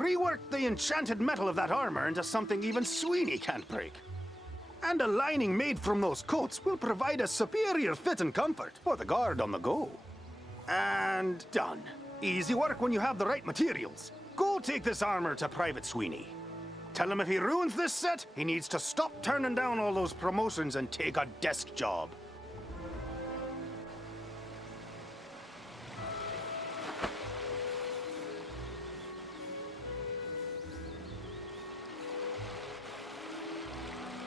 reworked the enchanted metal of that armor into something even Sweeney can't break. And a lining made from those coats will provide a superior fit and comfort for the guard on the go. And done. Easy work when you have the right materials. Go take this armor to Private Sweeney. Tell him if he ruins this set, he needs to stop turning down all those promotions and take a desk job.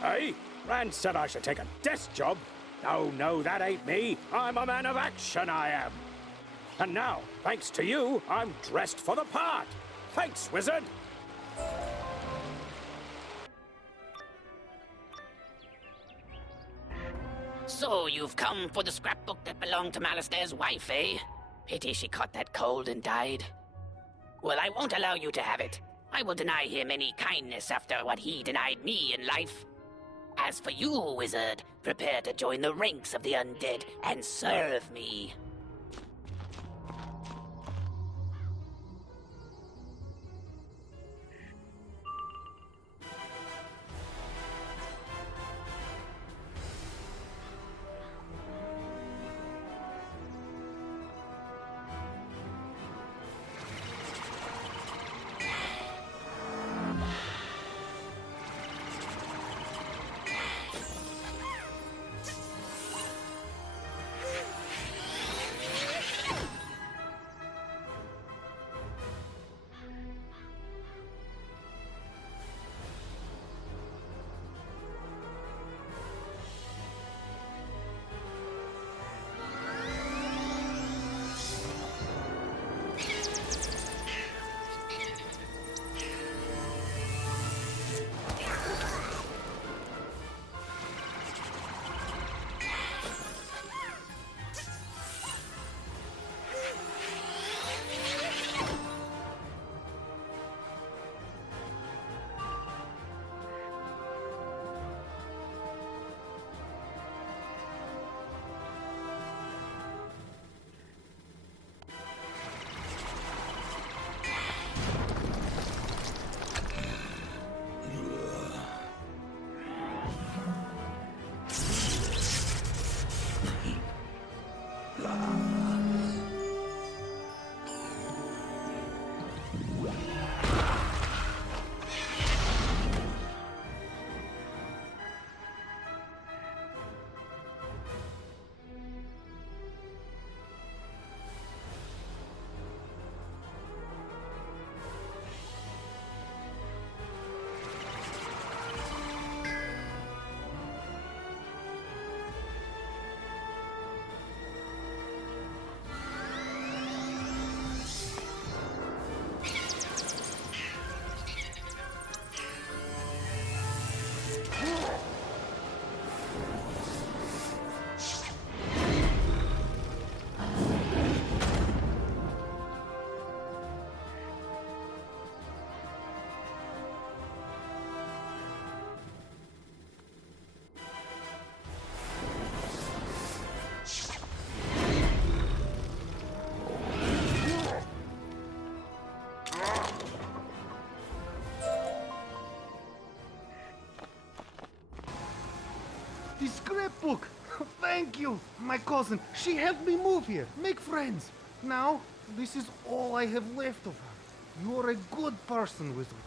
Hey, Rand said I should take a desk job. Oh, no, that ain't me. I'm a man of action, I am. And now, thanks to you, I'm dressed for the part. Thanks, wizard. So you've come for the scrapbook that belonged to Malistair's wife, eh? Pity she caught that cold and died. Well, I won't allow you to have it. I will deny him any kindness after what he denied me in life. As for you, wizard, prepare to join the ranks of the undead and serve me. The scrapbook! Thank you! My cousin, she helped me move here, make friends. Now, this is all I have left of her. You're a good person, wizard.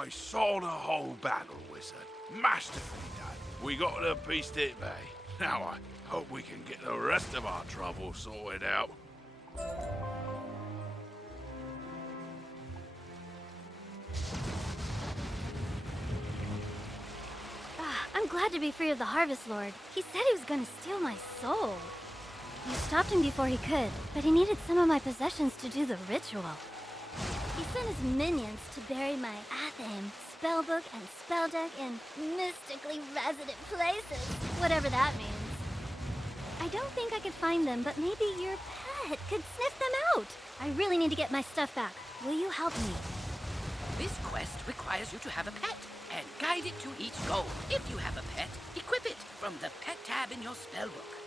I saw the whole battle, Wizard. Masterfully done. We got the beast at bay. Now I hope we can get the rest of our trouble sorted out. I'm glad to be free of the Harvest Lord. He said he was going to steal my soul. You stopped him before he could, but he needed some of my possessions to do the ritual. He sent his minions to bury my Athame, spellbook, and spell deck in mystically resident places, whatever that means. I don't think I could find them, but maybe your pet could sniff them out. I really need to get my stuff back. Will you help me? This quest requires you to have a pet and guide it to each goal. If you have a pet, equip it from the pet tab in your spellbook.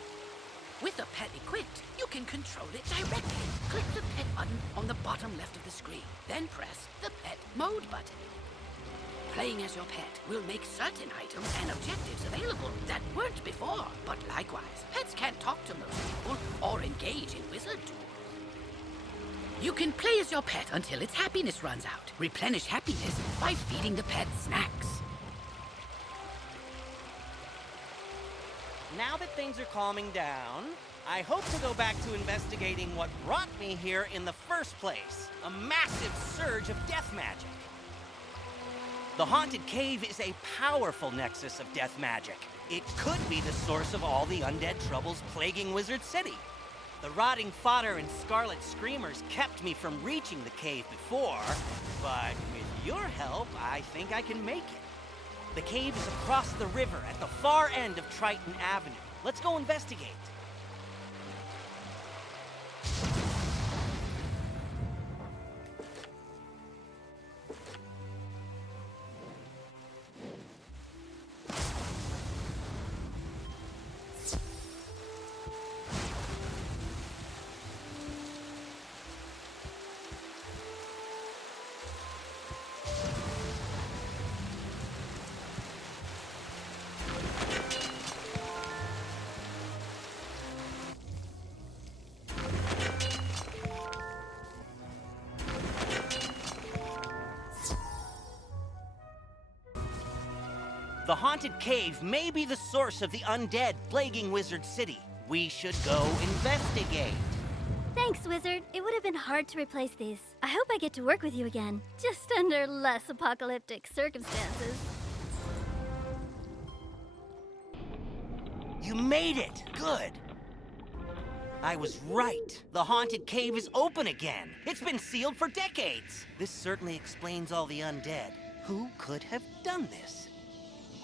With a pet equipped, you can control it directly. Click the pet button on the bottom left of the screen, then press the pet mode button. Playing as your pet will make certain items and objectives available that weren't before. But likewise, pets can't talk to most people or engage in wizard tools. You can play as your pet until its happiness runs out. Replenish happiness by feeding the pet snacks. Now that things are calming down, I hope to go back to investigating what brought me here in the first place. A massive surge of death magic. The Haunted Cave is a powerful nexus of death magic. It could be the source of all the undead troubles plaguing Wizard City. The rotting fodder and scarlet screamers kept me from reaching the cave before, but with your help, I think I can make it. The cave is across the river at the far end of Triton Avenue. Let's go investigate. The Haunted Cave may be the source of the undead plaguing Wizard City. We should go investigate. Thanks, Wizard. It would have been hard to replace these. I hope I get to work with you again, just under less apocalyptic circumstances. You made it! Good! I was right. The Haunted Cave is open again. It's been sealed for decades. This certainly explains all the undead. Who could have done this?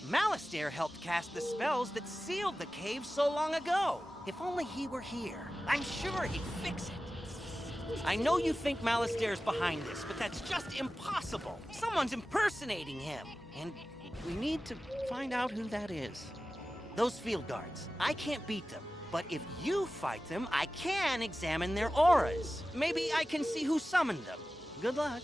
Malastare helped cast the spells that sealed the cave so long ago. If only he were here. I'm sure he'd fix it. I know you think Malastare's behind this, but that's just impossible. Someone's impersonating him. And we need to find out who that is. Those field guards, I can't beat them. But if you fight them, I can examine their auras. Maybe I can see who summoned them. Good luck.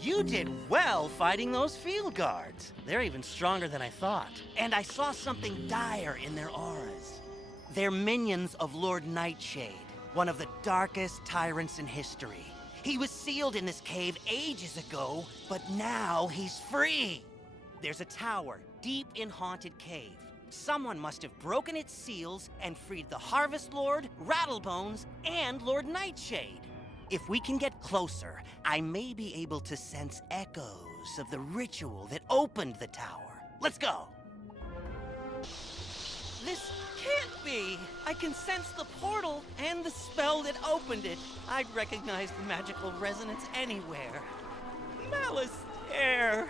You did well fighting those field guards. They're even stronger than I thought. And I saw something dire in their auras. They're minions of Lord Nightshade, one of the darkest tyrants in history. He was sealed in this cave ages ago, but now he's free. There's a tower deep in Haunted Cave. Someone must have broken its seals and freed the Harvest Lord, Rattlebones, and Lord Nightshade. If we can get closer, I may be able to sense echoes of the ritual that opened the tower. Let's go! This can't be! I can sense the portal and the spell that opened it. I'd recognize the magical resonance anywhere. Malistaire!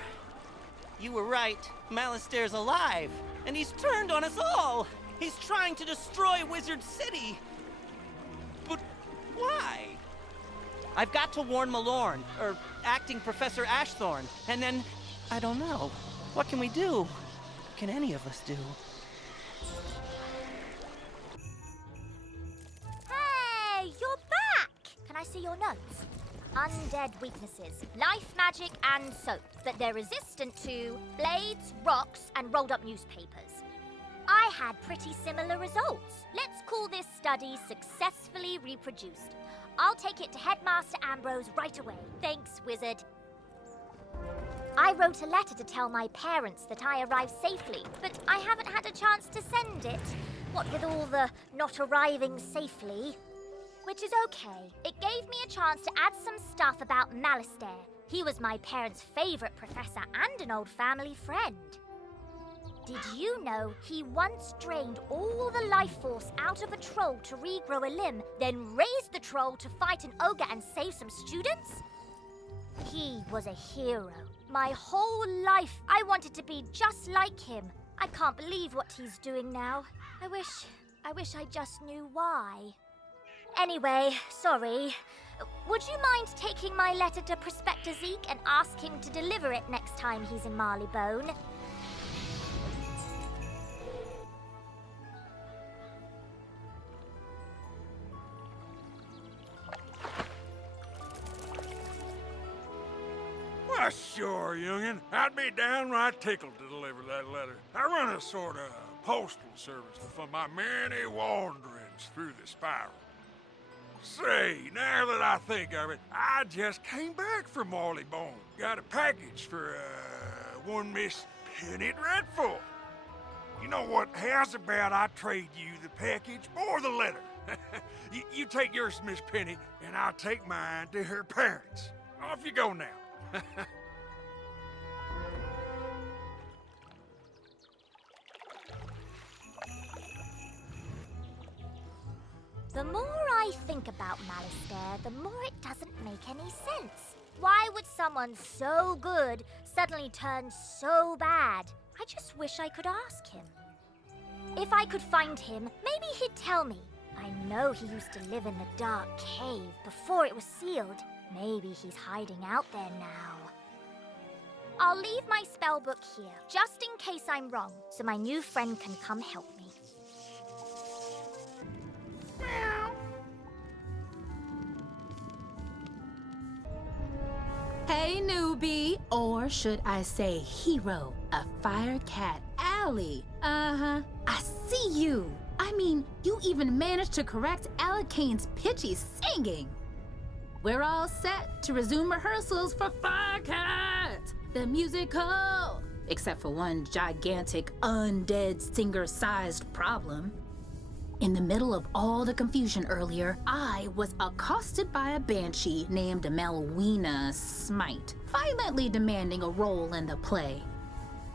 You were right. Malistaire's alive, and he's turned on us all! He's trying to destroy Wizard City! But why? I've got to warn Malorn, or acting Professor Ashthorn, and then, I don't know. What can we do? What can any of us do? Hey, you're back! Can I see your notes? Undead weaknesses, life magic and soap, that they're resistant to blades, rocks, and rolled up newspapers. I had pretty similar results. Let's call this study successfully reproduced. I'll take it to Headmaster Ambrose right away. Thanks, wizard. I wrote a letter to tell my parents that I arrived safely, but I haven't had a chance to send it. What with all the not arriving safely. Which is okay. It gave me a chance to add some stuff about Malistaire. He was my parents' favorite professor and an old family friend. Did you know he once drained all the life force out of a troll to regrow a limb, then raised the troll to fight an ogre and save some students? He was a hero. My whole life, I wanted to be just like him. I can't believe what he's doing now. I wish I just knew why. Anyway, sorry. Would you mind taking my letter to Prospector Zeke and ask him to deliver it next time he's in Marleybone? Why, sure, youngin'. I'd be downright tickled to deliver that letter. I run a sort of postal service to fund my many wanderings through the spiral. Say, now that I think of it, I just came back from Marleybone. Got a package for, one Miss Penny Dreadful. You know what? How's about I trade you the package or the letter? you take yours to Miss Penny, and I'll take mine to her parents. Off you go now. The more I think about Malistaire, the more it doesn't make any sense. Why would someone so good suddenly turn so bad? I just wish I could ask him. If I could find him, maybe he'd tell me. I know he used to live in the dark cave before it was sealed. Maybe he's hiding out there now. I'll leave my spellbook here, just in case I'm wrong, so my new friend can come help me. Hey, newbie, or should I say hero of Firecat Alley. I see you. I mean, you even managed to correct Alicane's pitchy singing. We're all set to resume rehearsals for Firecat, the musical. Except for one gigantic, undead singer-sized problem. In the middle of all the confusion earlier, I was accosted by a banshee named Malwina Smite, violently demanding a role in the play.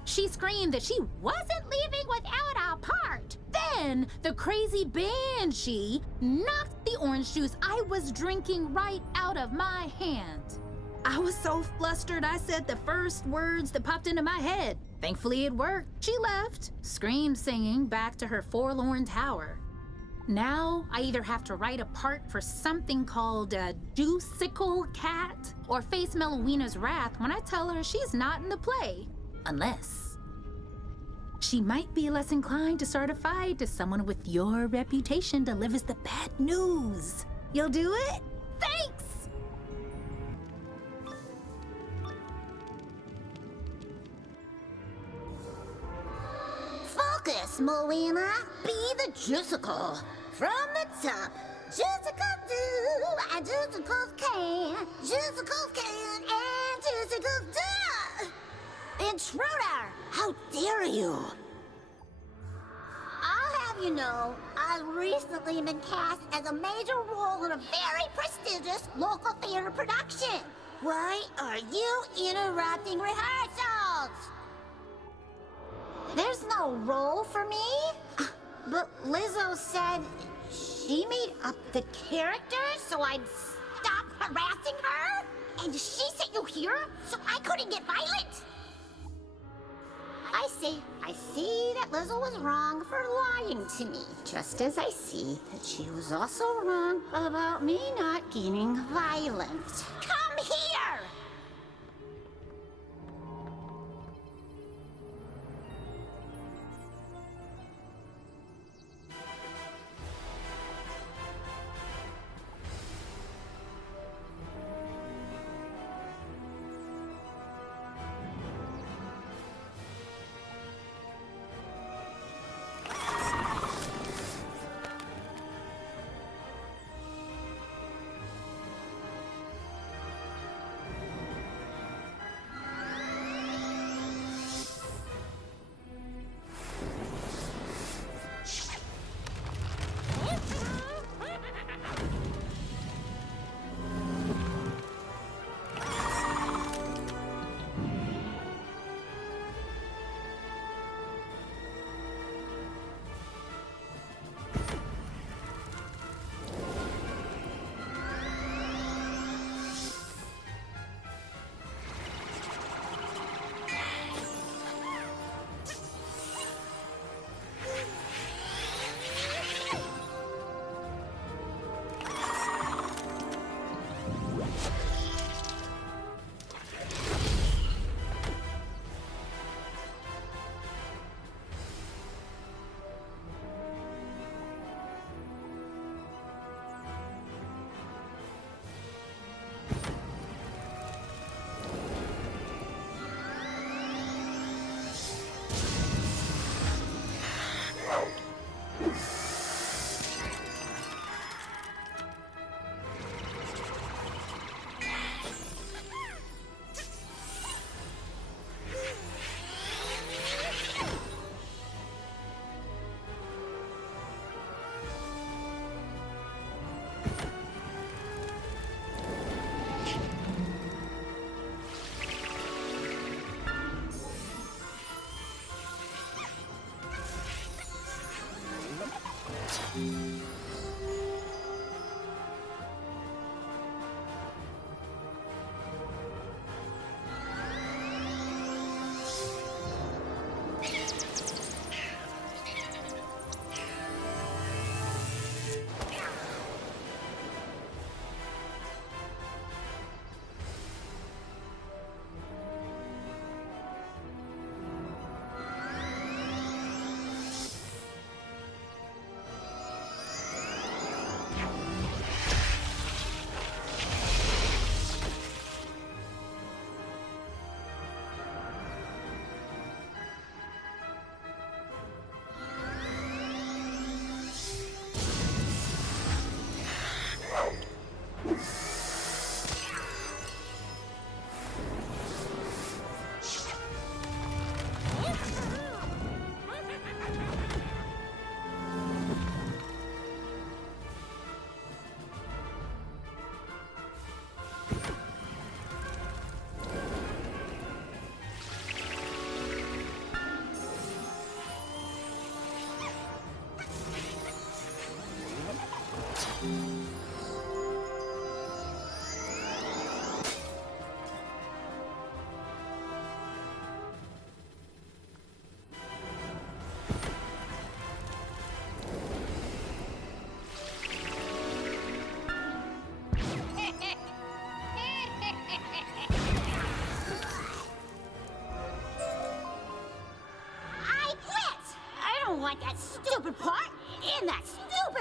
She screamed that she wasn't leaving without our part. Then the crazy banshee knocked the orange juice I was drinking right out of my hand. I was so flustered I said the first words that popped into my head. Thankfully it worked. She left, scream singing back to her forlorn tower. Now I either have to write a part for something called a Juicicle Cat or face Melowina's wrath when I tell her she's not in the play. Unless she might be less inclined to start a fight if someone with your reputation delivers the bad news. You'll do it? Thanks! Focus, Melina. Be the Juicicle. From the top. Juicicles do, and Juicicles can. Juicicles can, and Juicicles do. Intruder! How dare you! I'll have you know, I've recently been cast as a major role in a very prestigious local theater production. Why are you interrupting rehearsals? There's no role for me? But Lizzo said she made up the character so I'd stop harassing her? And she sent you here so I couldn't get violent? I see that Lizzo was wrong for lying to me, just as I see that she was also wrong about me not getting violent. Come here!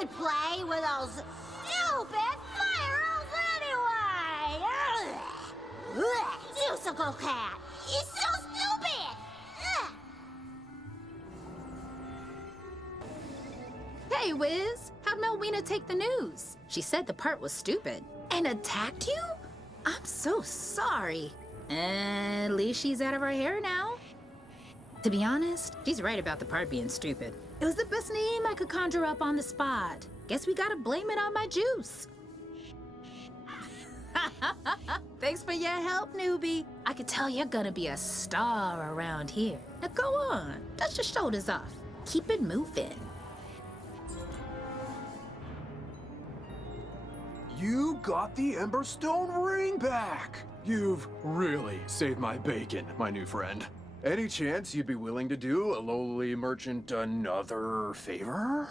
would play with those stupid fire-elves anyway? Ugh. Juicicle Cat, he's so stupid! Ugh. Hey, Wiz, how'd Melwina take the news? She said the part was stupid. And attacked you? I'm so sorry. At least she's out of her hair now. To be honest, she's right about the part being stupid. It was the best name I could conjure up on the spot. Guess we gotta blame it on my juice. Thanks for your help, newbie. I could tell you're gonna be a star around here. Now go on, dust your shoulders off. Keep it moving. You got the Emberstone ring back! You've really saved my bacon, my new friend. Any chance you'd be willing to do a lowly merchant another favor?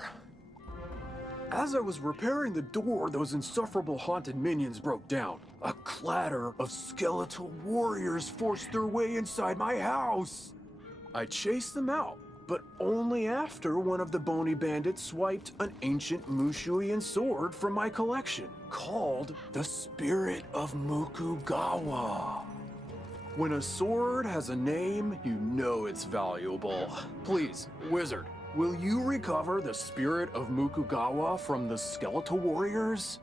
As I was repairing the door, those insufferable haunted minions broke down. A clatter of skeletal warriors forced their way inside my house. I chased them out, but only after one of the bony bandits swiped an ancient Mushuian sword from my collection, called the Spirit of Mukugawa. When a sword has a name, you know it's valuable. Please, wizard, will you recover the Spirit of Mukugawa from the skeletal warriors?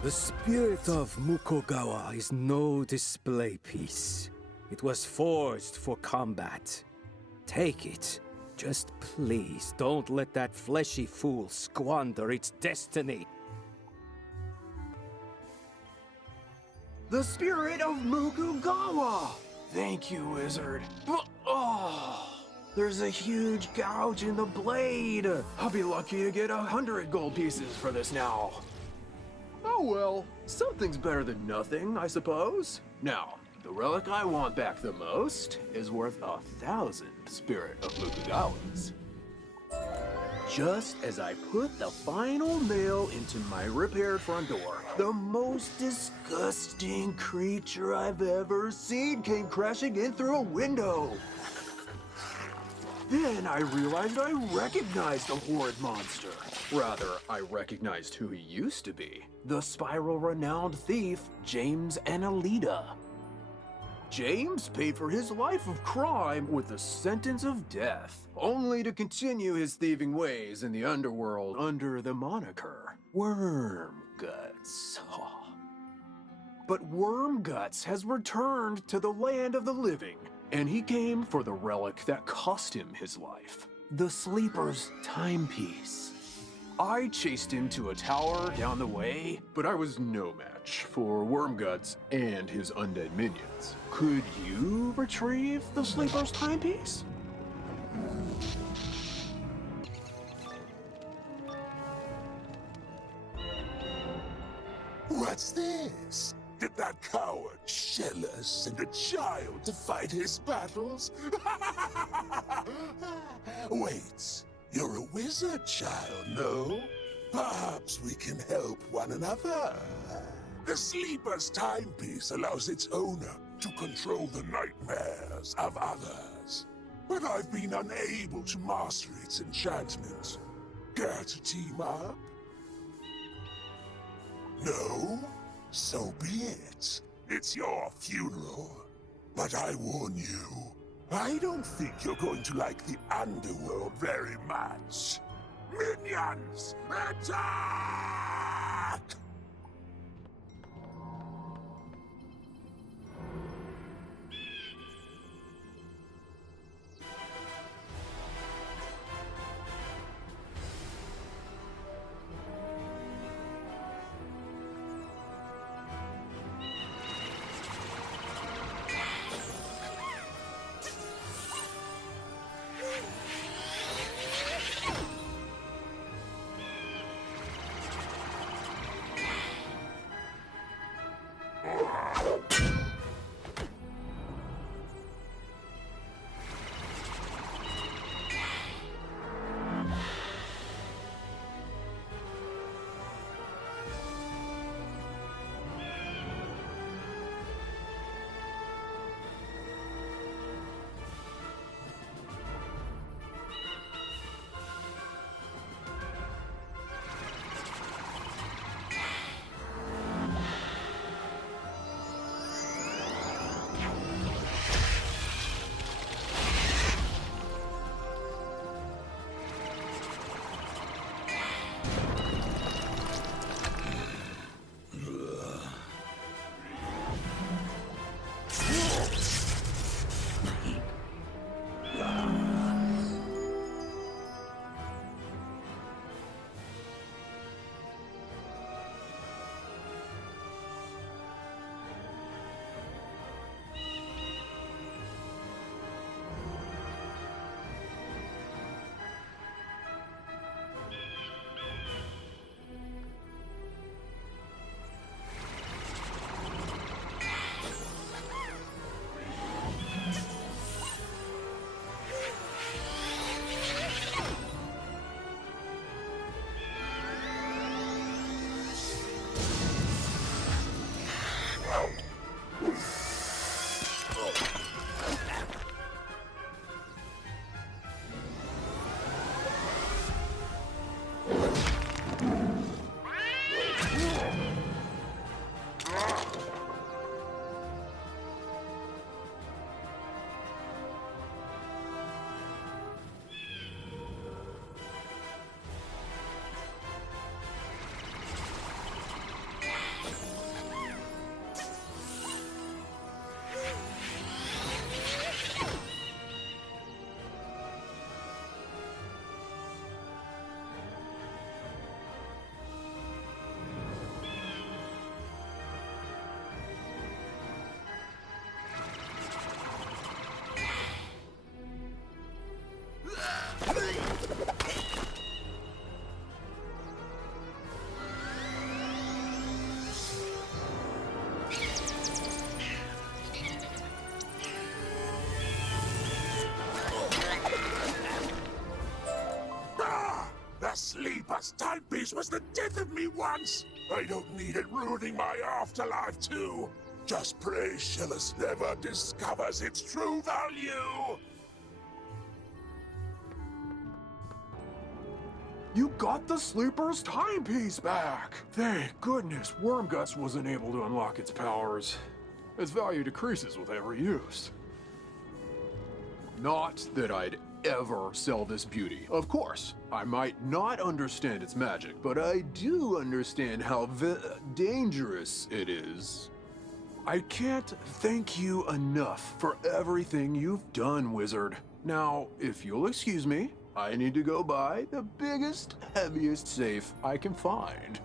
The spirit of Mukogawa is no display piece. It was forged for combat. Take it. Just please don't let that fleshy fool squander its destiny. The Spirit of Mukugawa! Thank you, wizard. Oh, there's a huge gouge in the blade. I'll be lucky to get 100 gold pieces for this now. Oh well, something's better than nothing, I suppose. Now, the relic I want back the most is worth 1,000 Spirit of Mukugawas. Just as I put the final nail into my repaired front door, the most disgusting creature I've ever seen came crashing in through a window. Then I realized I recognized the horrid monster. Rather, I recognized who he used to be. The spiral-renowned thief, James Annalita. James paid for his life of crime with a sentence of death, only to continue his thieving ways in the underworld under the moniker Wormguts. But Wormguts has returned to the land of the living, and he came for the relic that cost him his life, the Sleeper's timepiece. I chased him to a tower down the way, but I was no match for Wormguts and his undead minions. Could you retrieve the Sleeper's timepiece? What's this? Did that coward shell us send a child to fight his battles? Wait, you're a wizard child, no? Perhaps we can help one another. The Sleeper's timepiece allows its owner to control the nightmares of others. But I've been unable to master its enchantments. Care to team up? No? So be it. It's your funeral. But I warn you, I don't think you're going to like the underworld very much. Minions, attack! Sleeper's timepiece was the death of me once. I don't need it ruining my afterlife too. Just pray Shillis never discovers its true value. You got the Sleeper's timepiece back! Thank goodness Wormguts wasn't able to unlock its powers. Its value decreases with every use. Not that I'd ever sell this beauty. Of course, I might not understand its magic, but I do understand how dangerous it is. I can't thank you enough for everything you've done, Wizard. Now, if you'll excuse me, I need to go buy the biggest, heaviest safe I can find.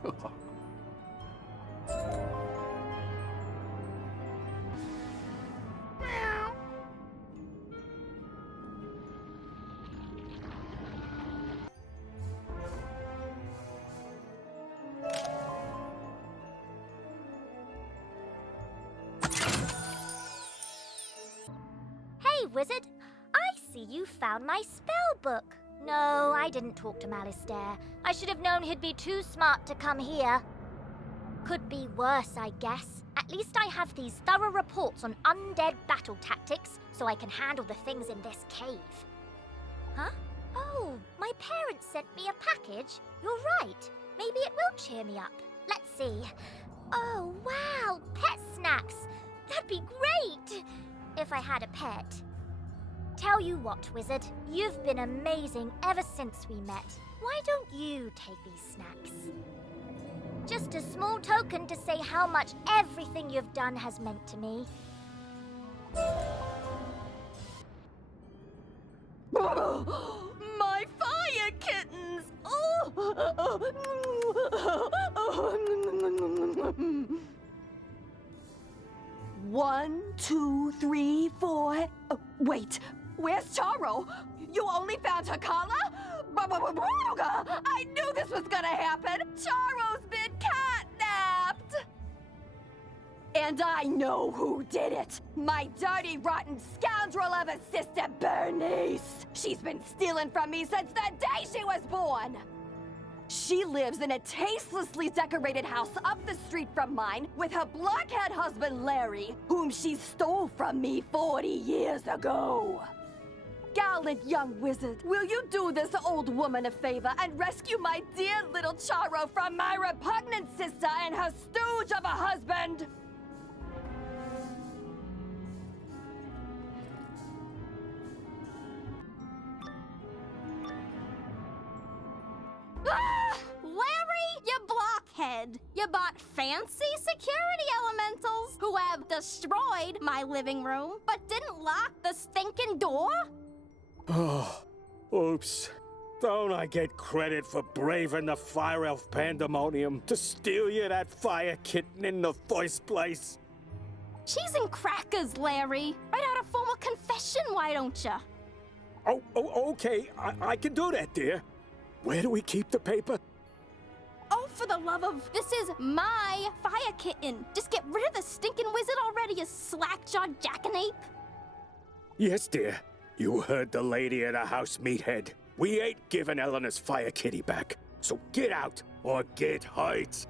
Hey, Wizard. I see you found my spell book. No, I didn't talk to Malistaire. I should have known he'd be too smart to come here. Could be worse, I guess. At least I have these thorough reports on undead battle tactics, so I can handle the things in this cave. Huh? Oh, my parents sent me a package. You're right. Maybe it will cheer me up. Let's see. Oh, wow, pet snacks. That'd be great if I had a pet. Tell you what, Wizard, you've been amazing ever since we met. Why don't you take these snacks? Just a small token to say how much everything you've done has meant to me. My fire kittens! One, two, three, four. Wait, where's Charo? You only found her collar? I knew this was gonna happen. Charo's been catnapped. And I know who did it. My dirty, rotten scoundrel of a sister, Bernice. She's been stealing from me since the day she was born. She lives in a tastelessly decorated house up the street from mine with her blockhead husband, Larry, whom she stole from me 40 years ago. Gallant young wizard, will you do this old woman a favor and rescue my dear little Charo from my repugnant sister and her stooge of a husband? Larry, you blockhead! You bought fancy security elementals who have destroyed my living room, but didn't lock the stinking door? Oh, oops. Don't I get credit for braving the fire elf pandemonium to steal you that fire kitten in the first place? Cheese and crackers, Larry. Write out a formal confession, why don't you? Oh, okay. I can do that, dear. Where do we keep the paper? Oh, for the love of... This is my fire kitten. Just get rid of the stinking wizard already, you slack-jawed jackanape. Yes, dear. You heard the lady at the house, meathead. We ain't giving Eleanor's fire kitty back. So get out or get hurt.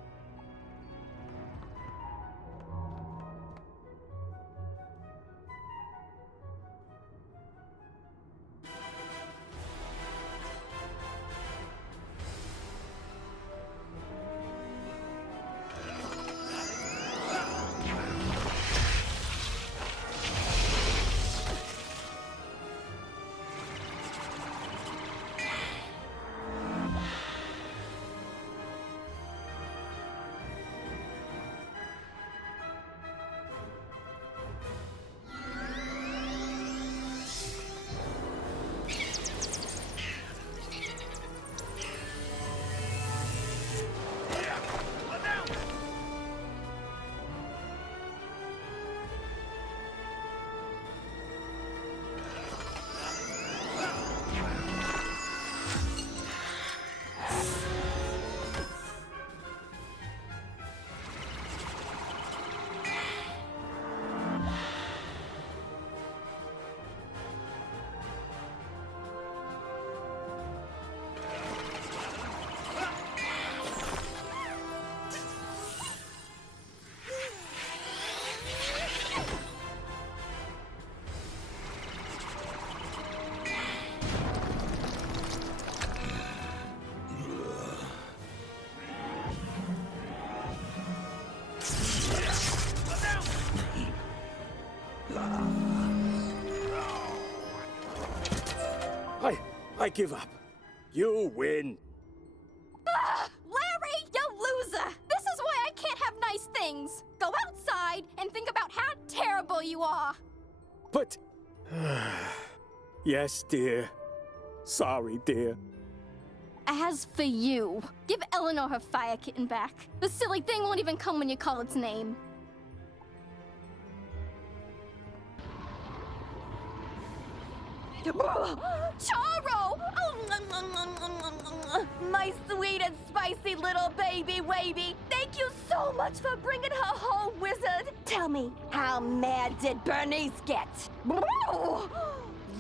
I give up. You win. Larry, you loser! This is why I can't have nice things. Go outside and think about how terrible you are. But... Yes, dear. Sorry, dear. As for you, give Eleanor her fire kitten back. The silly thing won't even come when you call its name. Charo! Oh, my sweet and spicy little baby wavy. Thank you so much for bringing her home, wizard. Tell me, how mad did Bernice get?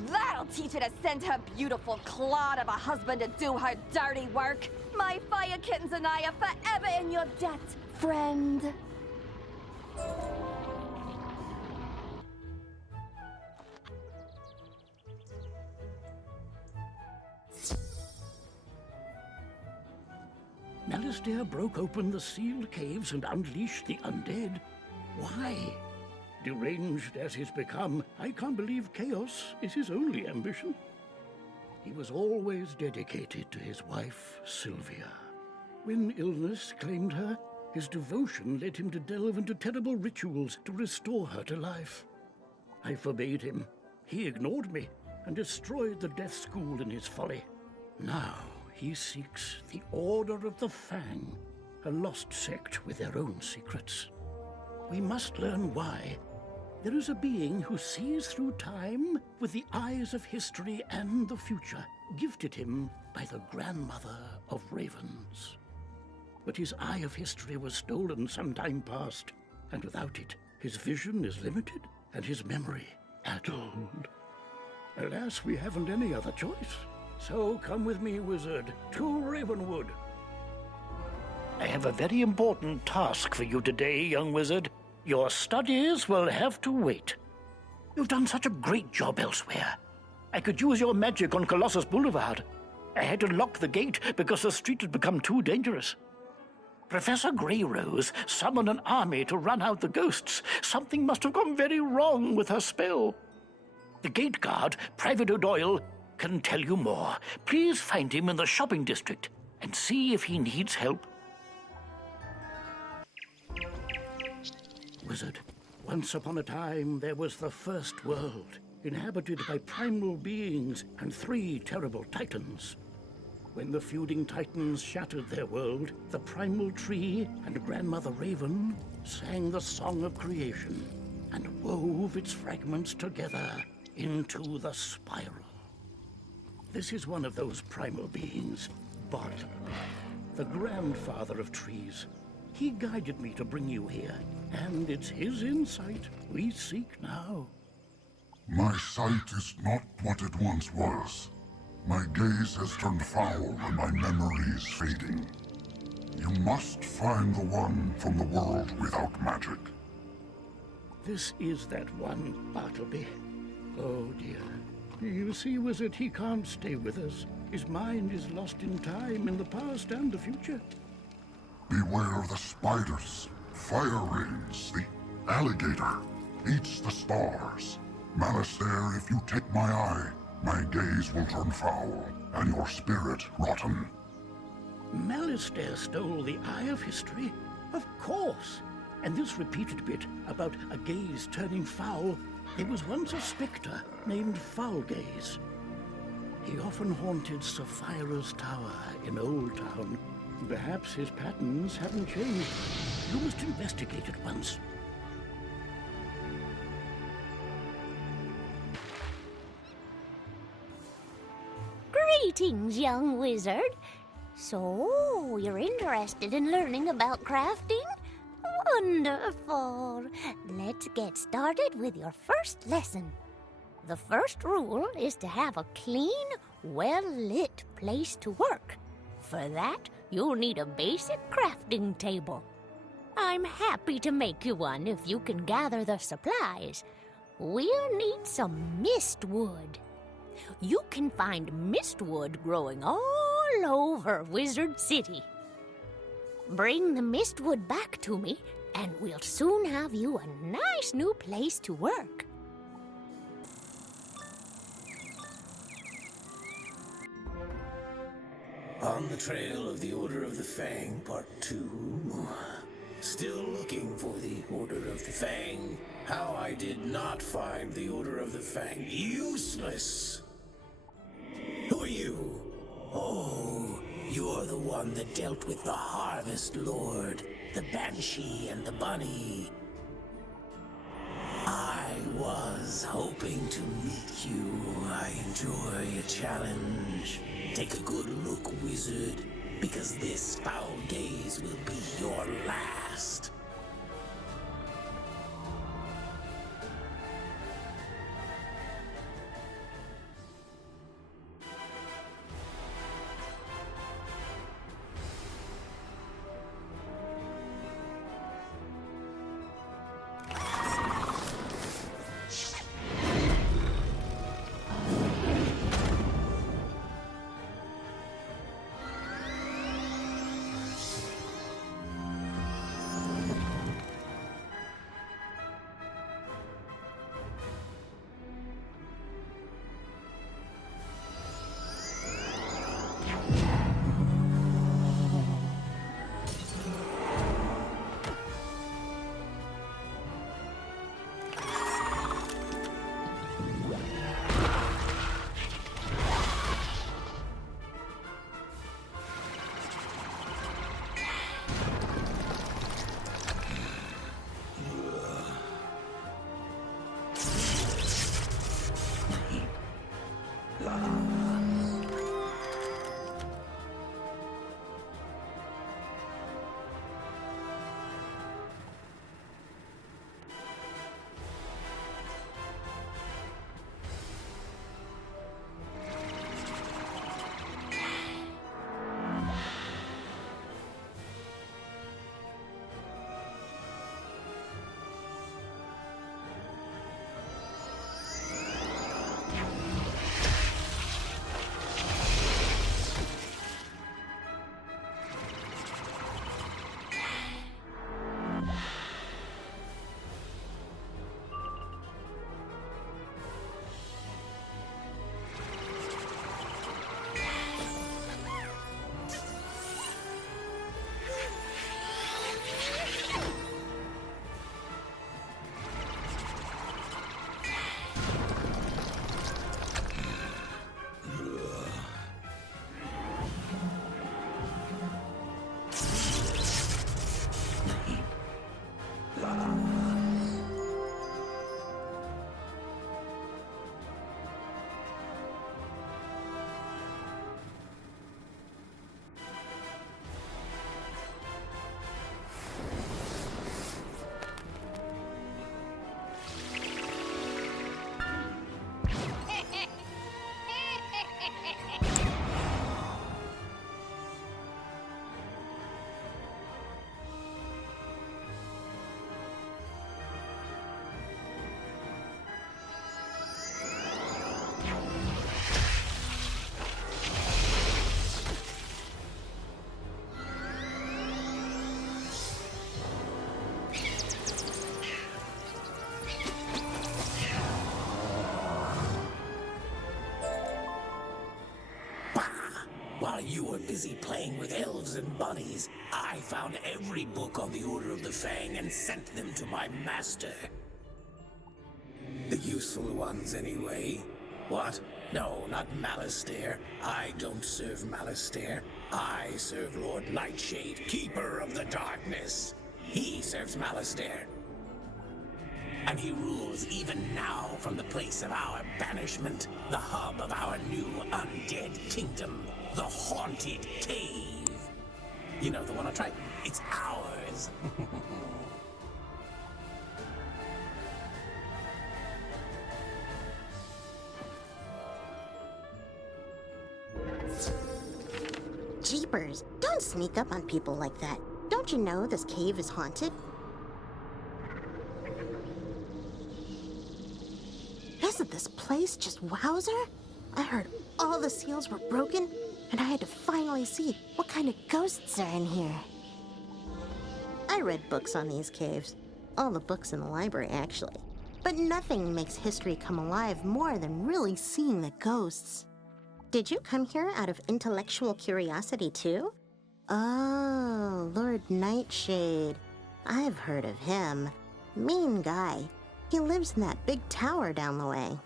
That'll teach her to send her beautiful clod of a husband to do her dirty work. My fire kittens and I are forever in your debt, friend. Alistair broke open the sealed caves and unleashed the undead. Why? Deranged as he's become, I can't believe chaos is his only ambition. he was always dedicated to his wife, Sylvia. When illness claimed her, his devotion led him to delve into terrible rituals to restore her to life. I forbade him. He ignored me and destroyed the death school in his folly. Now he seeks the Order of the Fang, a lost sect with their own secrets. We must learn why. There is a being who sees through time with the eyes of history and the future, gifted him by the grandmother of ravens. But his eye of history was stolen some time past, and without it, his vision is limited and his memory addled. Alas, we haven't any other choice. So come with me, wizard, to Ravenwood. I have a very important task for you today, young wizard. Your studies will have to wait. You've done such a great job elsewhere. I could use your magic on Colossus Boulevard. I had to lock the gate because the street had become too dangerous. Professor Greyrose summoned an army to run out the ghosts. Something must have gone very wrong with her spell. The gate guard, Private O'Doyle, can tell you more. Please find him in the shopping district and see if he needs help. Wizard, once upon a time there was the first world, inhabited by primal beings and 3 terrible titans. When the feuding titans shattered their world, the primal tree and Grandmother Raven sang the song of creation and wove its fragments together into the spiral. This is one of those primal beings, Bartleby, the grandfather of trees. He guided me to bring you here, and it's his insight we seek now. My sight is not what it once was. My gaze has turned foul and my memory is fading. You must find the one from the world without magic. This is that one, Bartleby. Oh, dear. You see, wizard, he can't stay with us. His mind is lost in time, in the past and the future. Beware the spiders, fire rains, the alligator eats the stars. Malastair, if you take my eye, my gaze will turn foul, and your spirit rotten. Malastair stole the eye of history? Of course! And this repeated bit about a gaze turning foul, there was once a spectre named Foulgaze. He often haunted Sapphira's tower in Old Town. Perhaps his patterns haven't changed. You must investigate it once. Greetings, young wizard. So, you're interested in learning about crafting? Wonderful. Let's get started with your first lesson. The first rule is to have a clean, well-lit place to work. For that, you'll need a basic crafting table. I'm happy to make you one if you can gather the supplies. We'll need some mistwood. You can find mistwood growing all over Wizard City. Bring the mistwood back to me, and we'll soon have you a nice new place to work. On the trail of the Order of the Fang, Part 2. Still looking for the Order of the Fang. How I did not find the Order of the Fang useless. Who are you? Oh, you're the one that dealt with the Harvest Lord, the Banshee and the Bunny. I was hoping to meet you. I enjoy a challenge. Take a good look, wizard, because this foul gaze will be your last. You were busy playing with elves and bunnies. I found every book on the Order of the Fang and sent them to my master. The useful ones, anyway. What? No, not Malastare. I don't serve Malastare. I serve Lord Nightshade, Keeper of the Darkness. He serves Malastare. And he rules even now from the place of our banishment, the hub of our new undead kingdom, the Haunted Cave. You know, the one I tried? It's ours. Jeepers, don't sneak up on people like that. Don't you know this cave is haunted? Isn't this place just wowzer? I heard all the seals were broken, and I had to finally see what kind of ghosts are in here. I read books on these caves. All the books in the library, actually. But nothing makes history come alive more than really seeing the ghosts. Did you come here out of intellectual curiosity, too? Oh, Lord Nightshade. I've heard of him. Mean guy. He lives in that big tower down the way.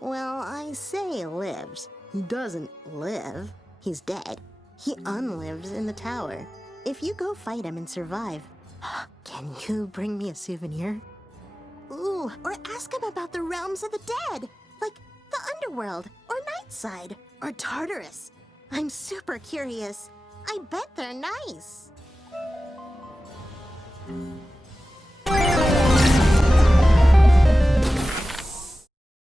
Well, I say lives. He doesn't live. He's dead. He unlives in the tower. If you go fight him and survive, can you bring me a souvenir? Ooh, or ask him about the realms of the dead, like the underworld, or Nightside, or Tartarus. I'm super curious. I bet they're nice.